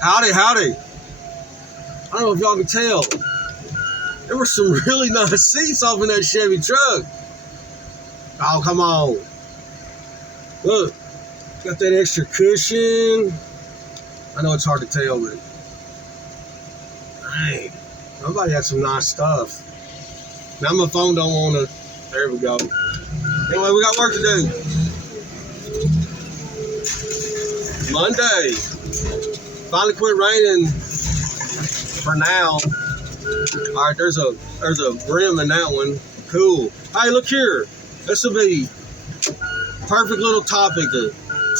Howdy, howdy. I don't know if y'all can tell. There were some really nice seats off in that Chevy truck. Oh, come on. Look, got that extra cushion. I know it's hard to tell, but dang, nobody had some nice stuff. Now my phone don't want to. There we go. Anyway, we got work to do. Monday. Finally quit raining for now. All right, there's a brim in that one. Cool. Hey, look here. This will be perfect little topic to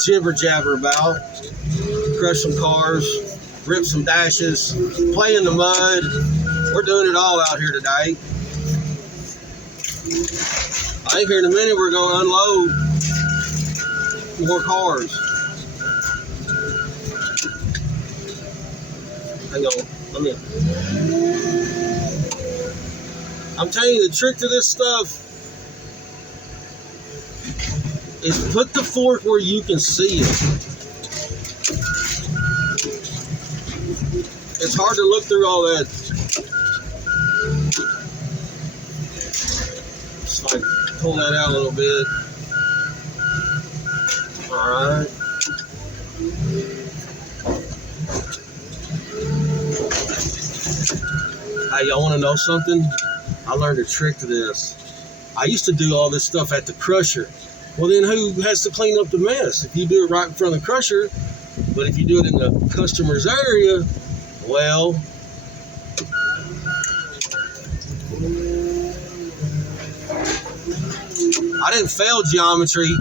jibber jabber about. Crush some cars, rip some dashes, play in the mud. We're doing it all out here today. I think here in a minute we're going to unload more cars. Hang on, I'm telling you, the trick to this stuff is put the fork where you can see it. It's hard to look through all that. Just like pull that out a little bit. All right. Hey, y'all want to know something? I learned a trick to this. I used to do all this stuff at the crusher. Well, then who has to clean up the mess? If you do it right in front of the crusher, but if you do it in the customer's area, well, I didn't fail geometry.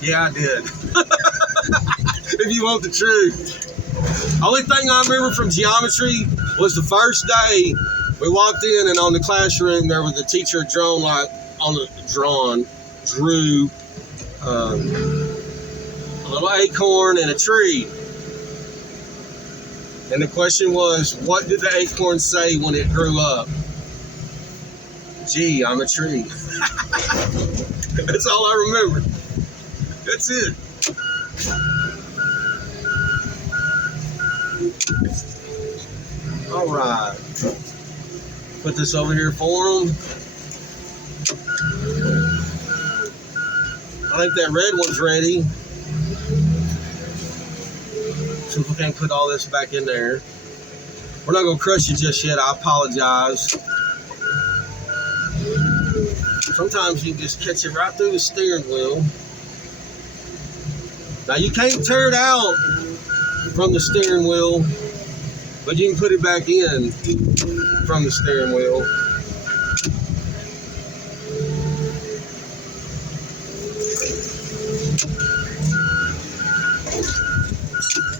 Yeah, I did. If you want the truth. Only thing I remember from geometry was the first day we walked in, and on the classroom there was a teacher drew a little acorn and a tree. And the question was, what did the acorn say when it grew up? Gee, I'm a tree. That's all I remember. That's it. All right. Put this over here for them. I think that red one's ready. See if we can put all this back in there. We're not going to crush it just yet. I apologize. Sometimes you just catch it right through the steering wheel. Now you can't tear it out from the steering wheel, but you can put it back in from the steering wheel.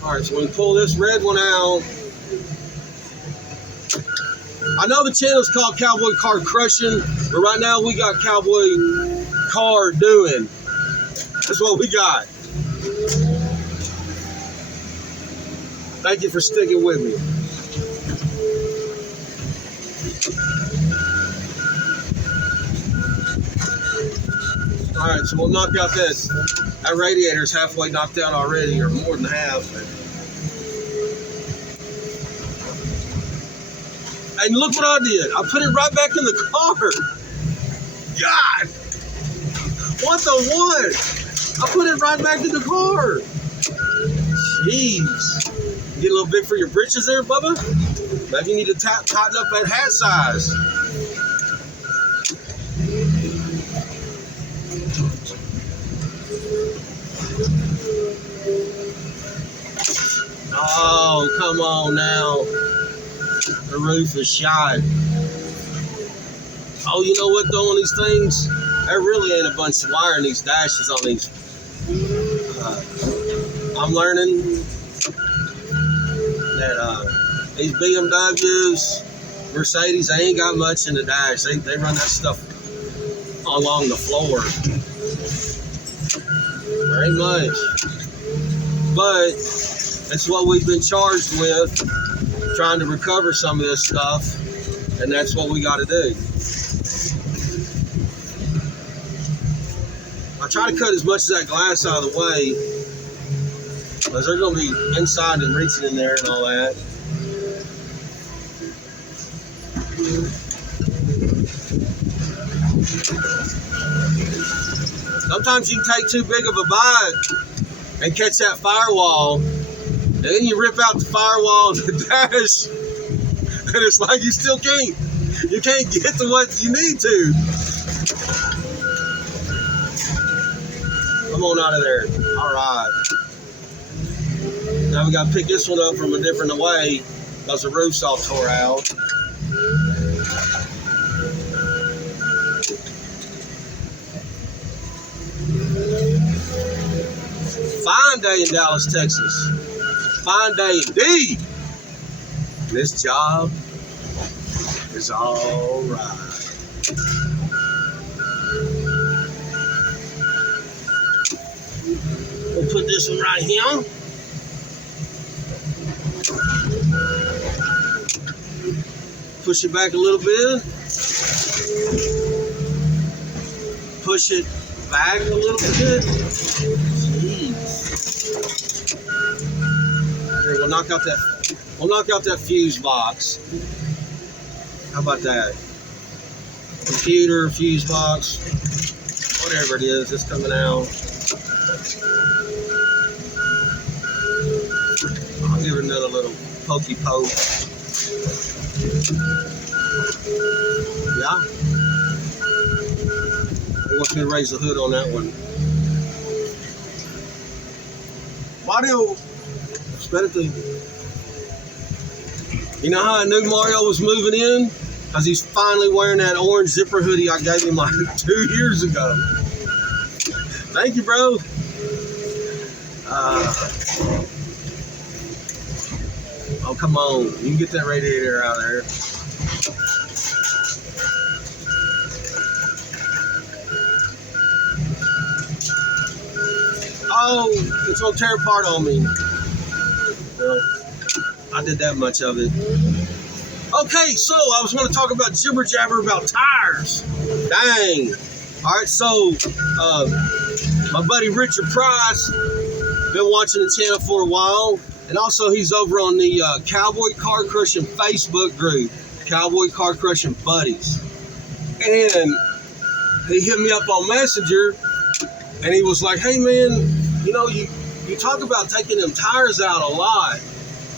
All right, so we pull this red one out. I know the channel's called Cowboy Car Crushing, but right now we got Cowboy Car Doing. That's what we got. Thank you for sticking with me. All right, so we'll knock out this. That radiator's halfway knocked out already, or more than half. And look what I did. I put it right back in the car. God. What the what? I put it right back in the car. Jeez. Get a little big for your britches there, Bubba? Maybe you need to tighten up that hat size. Oh, come on now. The roof is shot. Oh, you know what though on these things? There really ain't a bunch of wire in these dashes on these. I'm learning that these BMWs, Mercedes, they ain't got much in the dash. They run that stuff along the floor. There ain't much. But it's what we've been charged with, trying to recover some of this stuff, and that's what we got to do. I try to cut as much of that glass out of the way, because they're going to be inside and reaching in there and all that. Sometimes you can take too big of a bite and catch that firewall, and then you rip out the firewall of the dash, and it's like you still can't get to what you need to. Come on out of there. All right. Now we got to pick this one up from a different way because the roof's all tore out. Fine day in Dallas, Texas. Fine day indeed. This job is all right. We'll put this one right here. Push it back a little bit. Push it back a little bit. Jeez. Here, we'll knock out that fuse box. How about that? Computer, fuse box, whatever it is, it's coming out. I'll give it another little pokey poke. Yeah. He wants me to raise the hood on that one. Mario, espérate. You know how I knew Mario was moving in? Because he's finally wearing that orange zipper hoodie I gave him like 2 years ago. Thank you, bro. Oh, come on. You can get that radiator out of there. Oh, it's going to tear apart on me. Well, I did that much of it. Okay, so I was going to talk about jibber jabber about tires. Dang. All right, so my buddy Richard Price, been watching the channel for a while, and also he's over on the Cowboy Car Crushing Facebook group, Cowboy Car Crushing Buddies. And he hit me up on Messenger, and he was like, hey man, you know, you talk about taking them tires out a lot,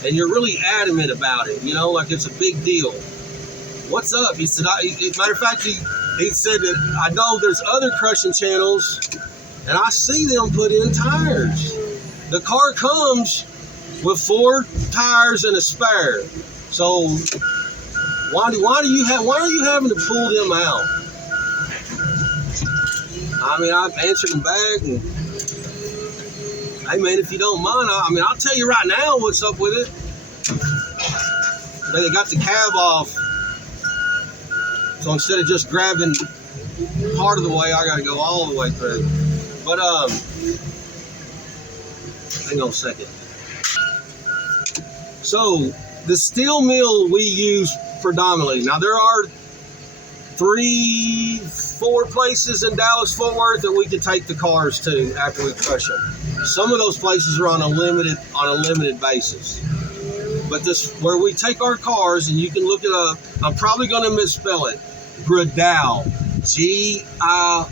and you're really adamant about it, you know, like it's a big deal. What's up? He said, matter of fact, he said that I know there's other crushing channels, and I see them put in tires. The car comes with 4 tires and a spare. So why are you having to pull them out? I mean, I've answered them back, and hey man, if you don't mind, I'll tell you right now what's up with it. They got the cab off, so instead of just grabbing part of the way, I got to go all the way through. But hang on a second. So the steel mill we use predominantly. Now there are 3-4 places in Dallas-Fort Worth that we can take the cars to after we crush them. Some of those places are on a limited basis. But this, where we take our cars, and you can look it up, I'm probably going to misspell it. Gird-Au, G-I-R-D-A-U,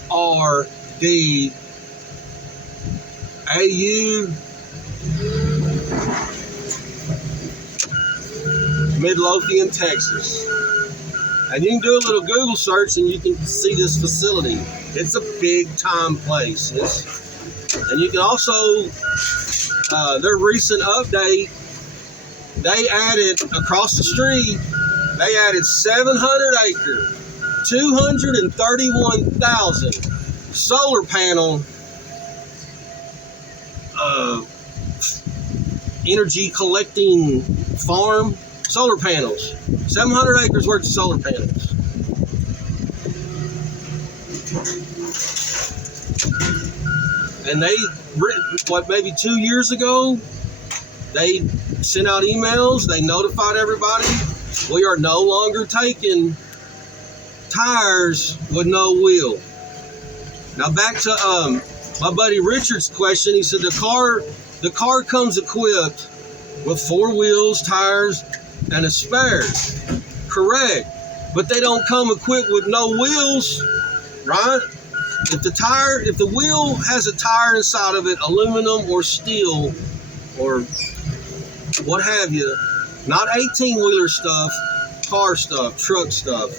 Midlothian, Texas. And you can do a little Google search and you can see this facility. It's a big time place. And you can also, their recent update, they added across the street, they added 700 acre, 231,000 solar panel energy collecting farm. Solar panels, 700 acres worth of solar panels. And they, maybe 2 years ago, they sent out emails, they notified everybody, we are no longer taking tires with no wheel. Now back to my buddy Richard's question, he said the car comes equipped with 4 wheels, tires, and a spare. Correct. But they don't come equipped with no wheels, right? If the wheel has a tire inside of it, aluminum or steel or what have you, not 18-wheeler stuff, car stuff, truck stuff,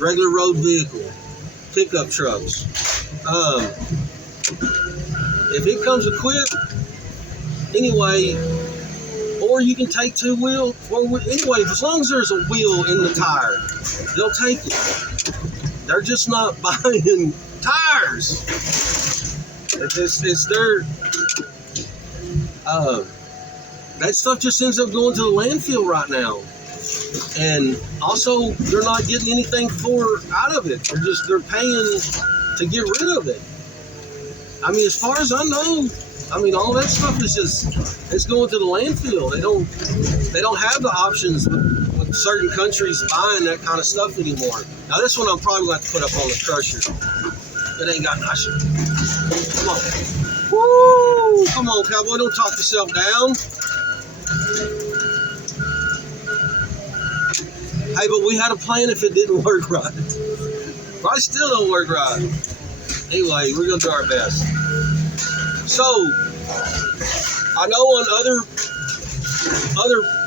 regular road vehicle, pickup trucks. If it comes equipped, anyway, or you can take 2 wheel, 4 wheel, anyway, as long as there's a wheel in the tire, they'll take it. They're just not buying tires. It's their, that stuff just ends up going to the landfill right now. And also, they're not getting anything out of it. They're paying to get rid of it. I mean, as far as I know, I mean, all that stuff is it's going to the landfill. They don't have the options with certain countries buying that kind of stuff anymore. Now, this one I'm probably going to have to put up on the crusher. It ain't got, come on. Woo! Come on, cowboy, don't talk yourself down. Hey, but we had a plan if it didn't work right. Probably still don't work right. Anyway, we're going to do our best. So, I know on other,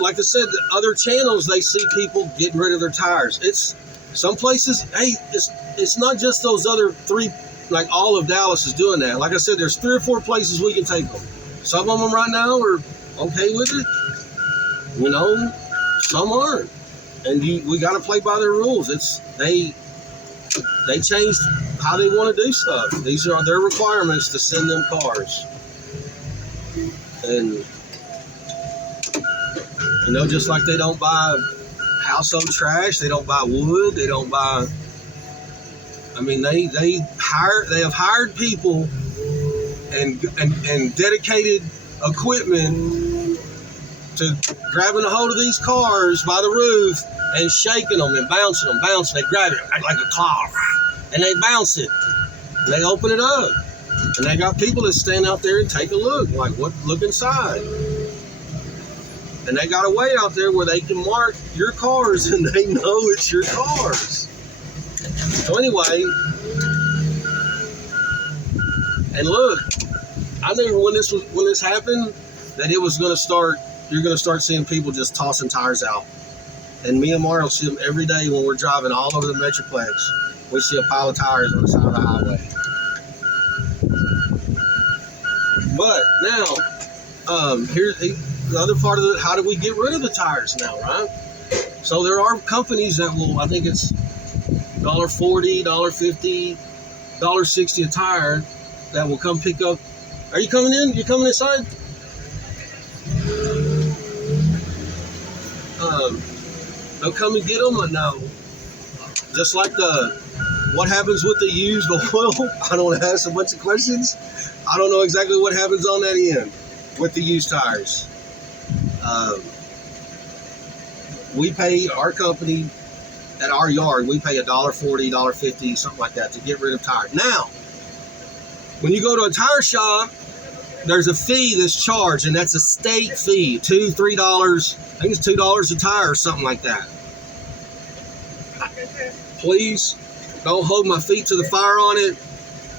like I said, other channels, they see people getting rid of their tires. It's some places, hey, it's not just those other 3, like all of Dallas is doing that. Like I said, there's 3 or 4 places we can take them. Some of them right now are okay with it. You know, some aren't. And we got to play by their rules. They changed how they want to do stuff. These are their requirements to send them cars. And, you know, just like they don't buy household trash, they don't buy wood, they don't buy, I mean, they have hired people and dedicated equipment to grabbing a hold of these cars by the roof and shaking them and bouncing them. They grab it like a claw and they bounce it. And they open it up. And they got people that stand out there and take a look, like, look inside. And they got a way out there where they can mark your cars and they know it's your cars. So anyway, and look, I knew when this happened that it was going to start. You're going to start seeing people just tossing tires out. And me and Mario see them every day when we're driving all over the Metroplex. We see a pile of tires on the side of the highway. But now, here's the other part of it. How do we get rid of the tires now, right? So there are companies that will, I think it's $1.40, $1.50, $1.60 a tire that will come pick up. Are you coming in? You coming inside? They'll come and get them. No, just like what happens with the used oil. I don't want to ask a bunch of questions. I don't know exactly what happens on that end with the used tires. We pay our company at our yard. We pay $1.40, $1.50, something like that to get rid of tires. Now, when you go to a tire shop, there's a fee that's charged, and that's a state fee, $2, $3. I think it's $2 a tire or something like that. Please don't hold my feet to the fire on it,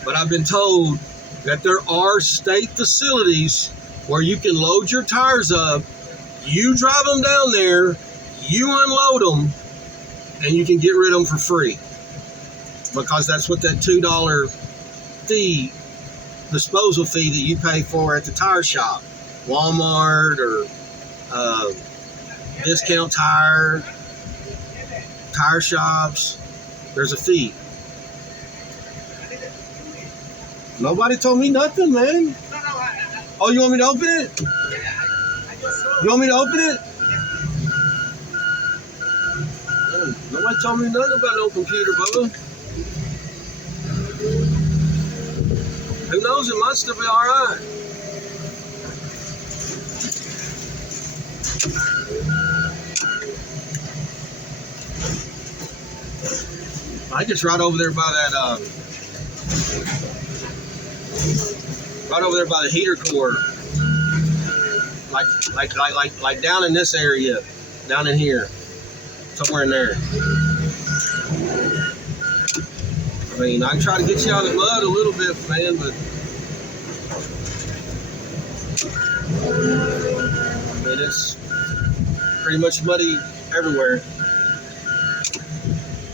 but I've been told that there are state facilities where you can load your tires up, you drive them down there, you unload them, and you can get rid of them for free. Because that's what that $2 fee, disposal fee that you pay for at the tire shop, Walmart or Discount Tire shops, there's a fee. Nobody told me nothing, man. Oh, you want me to open it? You want me to open it? Nobody told me nothing about no computer, Bubba. Who knows? It might still be all right. I think it's right over there by that Right over there by the heater core. Like down in this area. Down in here. Somewhere in there. I mean, I can try to get you out of the mud a little bit, man, but I mean, it's pretty much muddy everywhere.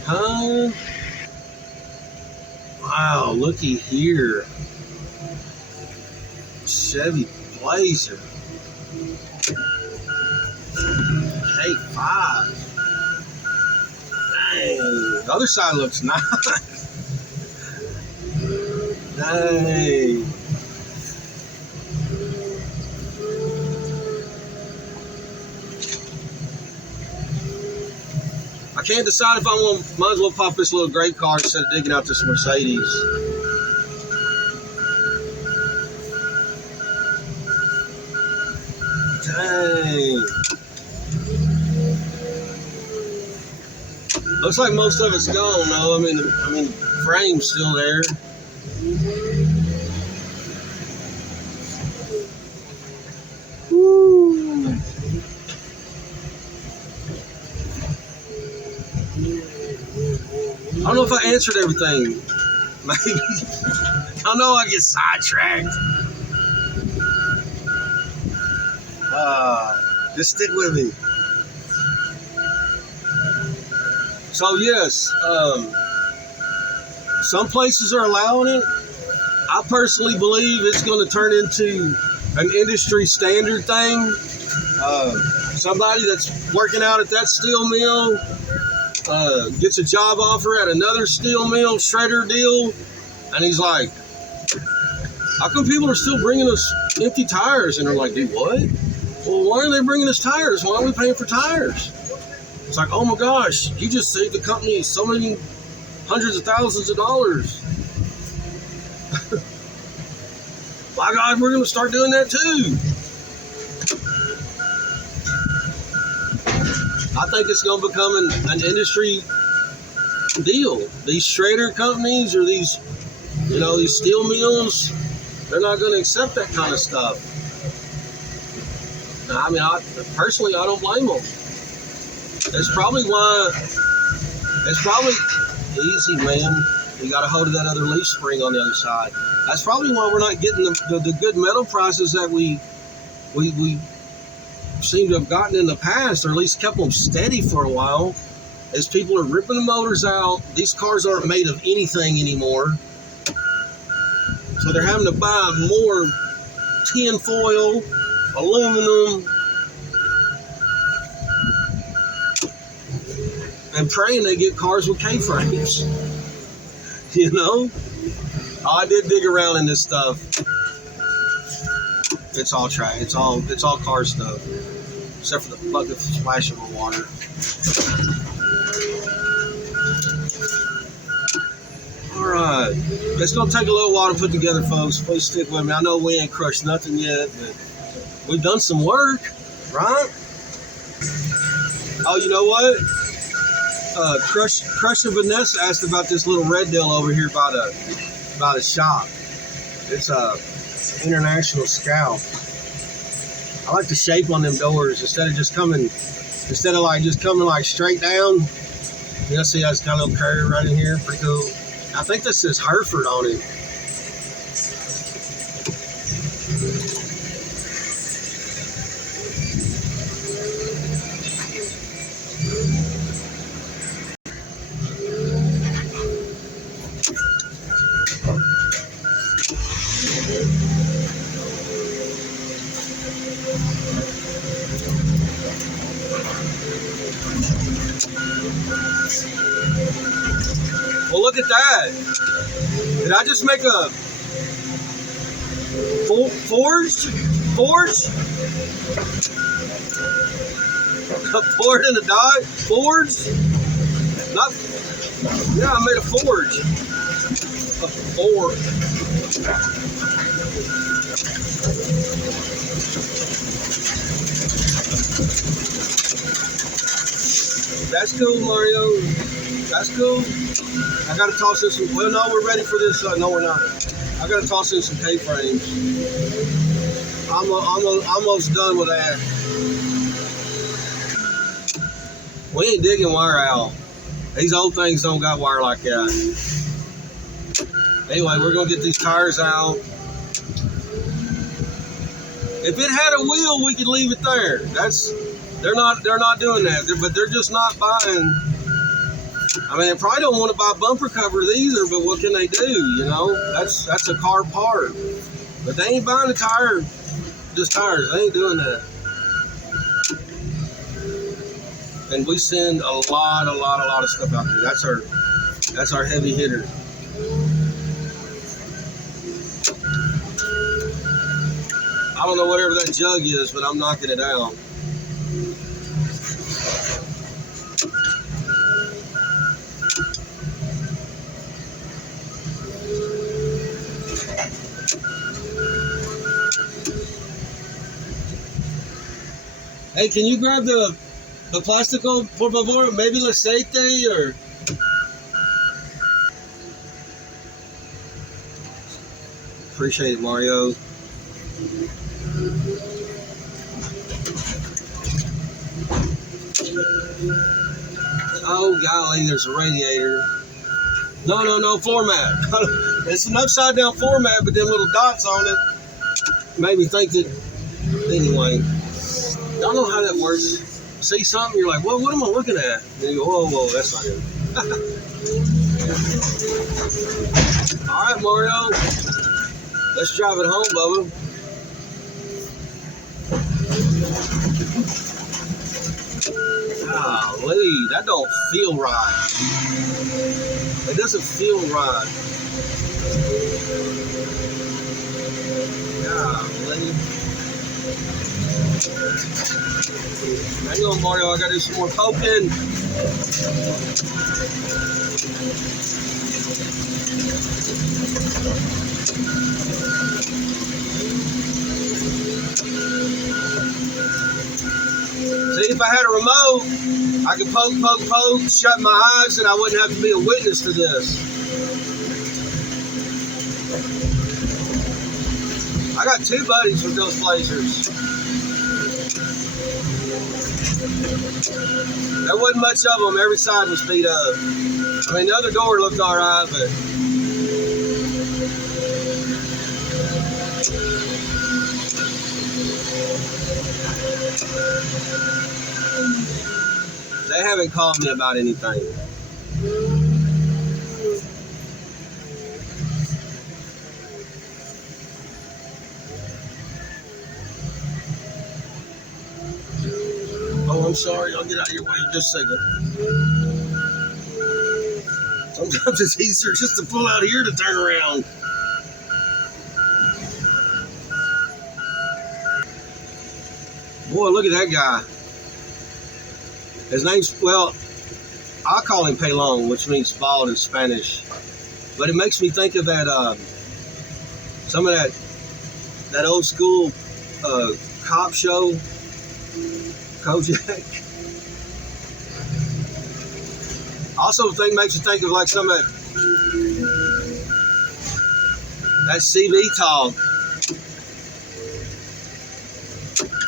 Huh? Wow, looky here. Chevy Blazer. K5. Dang. The other side looks nice. Dang. I can't decide if I want. Might as well pop this little great car instead of digging out this Mercedes. Dang. Looks like most of it's gone, though. I mean, frame's still there. Woo. I don't know if I answered everything. Maybe. I know I get sidetracked. Just stick with me. So yes, some places are allowing it. I personally believe it's going to turn into an industry standard thing. Somebody that's working out at that steel mill gets a job offer at another steel mill shredder deal, and he's like, how come people are still bringing us empty tires? And they're like, dude, what? Well, why are they bringing us tires? Why are we paying for tires? It's like, oh my gosh, you just saved the company so many hundreds of thousands of dollars. My God, we're going to start doing that too. I think it's going to become an industry deal. These shredder companies or these steel mills, they're not going to accept that kind of stuff. I mean, personally, I don't blame them. It's probably easy, man. You got a hold of that other leaf spring on the other side. That's probably why we're not getting the good metal prices that we seem to have gotten in the past, or at least kept them steady for a while, as people are ripping the motors out. These cars aren't made of anything anymore. So they're having to buy more tin foil, aluminum, and praying they get cars with K-frames. You know? Oh, I did dig around in this stuff. It's all trash. It's all car stuff. Except for the bucket splashing with water. Alright. It's going to take a little while to put together, folks. Please stick with me. I know we ain't crushed nothing yet, but we've done some work, right? Oh, you know what? Crush and Vanessa asked about this little red deal over here by the shop. It's a International Scout. I like the shape on them doors instead of just coming like straight down. You know, see how it's got a little curve right in here. Pretty cool. I think this says Hereford on it. Well, look at that. Did I just make a forged? A Ford and a Dodge? Forged? Not, yeah, I made a forge. A Ford. That's cool, Mario. That's cool. I gotta toss this one. Well, no, we're ready for this. No, we're not. I gotta toss in some K-frames. I'm almost done with that. We ain't digging wire out. These old things don't got wire like that. Anyway, we're gonna get these tires out. If it had a wheel, we could leave it there. They're not doing that, but they're just not buying. I mean, they probably don't want to buy bumper covers either, but what can they do? You know, that's a car part. But they ain't buying a tire, just tires. They ain't doing that. And we send a lot of stuff out there. That's our heavy hitter. I don't know whatever that jug is, but I'm knocking it out. Hey, can you grab the plástico, por favor? Maybe el aceite or... Appreciate it, Mario. Oh, golly, there's a radiator. No, floor mat. It's an upside down floor mat, but then little dots on it. Made me think that, anyway, y'all know how that works. See something, you're like, well, what am I looking at? And you go, whoa, that's not it. All right, Mario. Let's drive it home, Bubba. Golly, that don't feel right. It doesn't feel right. Golly. Hang on, Mario, I gotta do some more poking. See, if I had a remote, I could poke, shut my eyes, and I wouldn't have to be a witness to this. I got 2 buddies with those Blazers. There wasn't much of them. Every side was beat up. I mean, the other door looked all right, but... They haven't called me about anything. Oh, I'm sorry. I'll get out of your way in just a second. Sometimes it's easier just to pull out here to turn around. Boy, look at that guy. His name's, well, I call him Pelon, which means bald in Spanish. But it makes me think of that, some of that old school cop show, Kojak. Also, the thing makes you think of like some of that CV talk.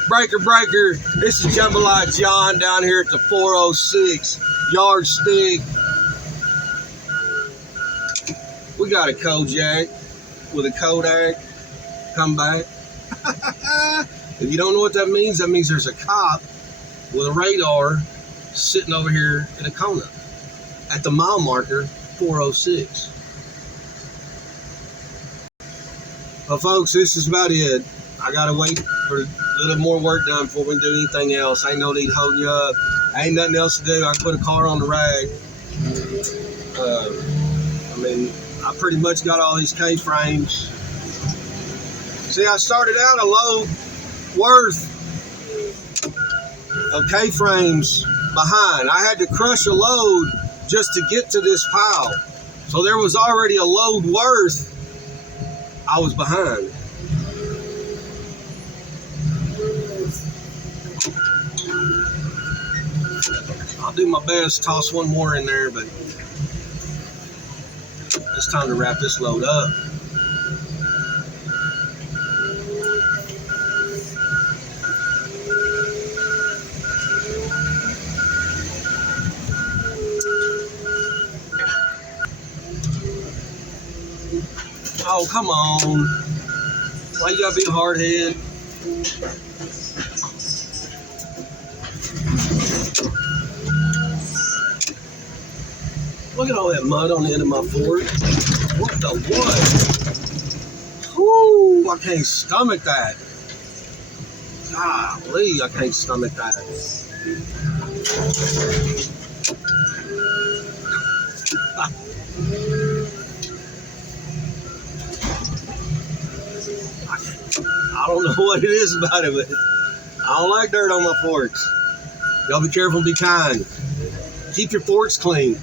Breaker, this is Jambalaya John down here at the 406 Yardstick. We got a Kojak with a Kodak. Come back. If you don't know what that means there's a cop with a radar sitting over here in a Kona at the mile marker 406. Well, folks, this is about it. I gotta wait for a little more work done before we can do anything else. Ain't no need holding you up. Ain't nothing else to do. I can put a car on the rag. I mean, I pretty much got all these K-frames. See, I started out a load worth of K-frames behind. I had to crush a load just to get to this pile. So there was already a load worth I was behind. I'll do my best, toss one more in there, but it's time to wrap this load up. Oh, come on. Why you gotta be a hard head? Look at all that mud on the end of my fork. What the what? Whoo! I can't stomach that. Golly, I can't stomach that. I don't know what it is about it, but I don't like dirt on my forks. Y'all be careful and be kind. Keep your forks clean.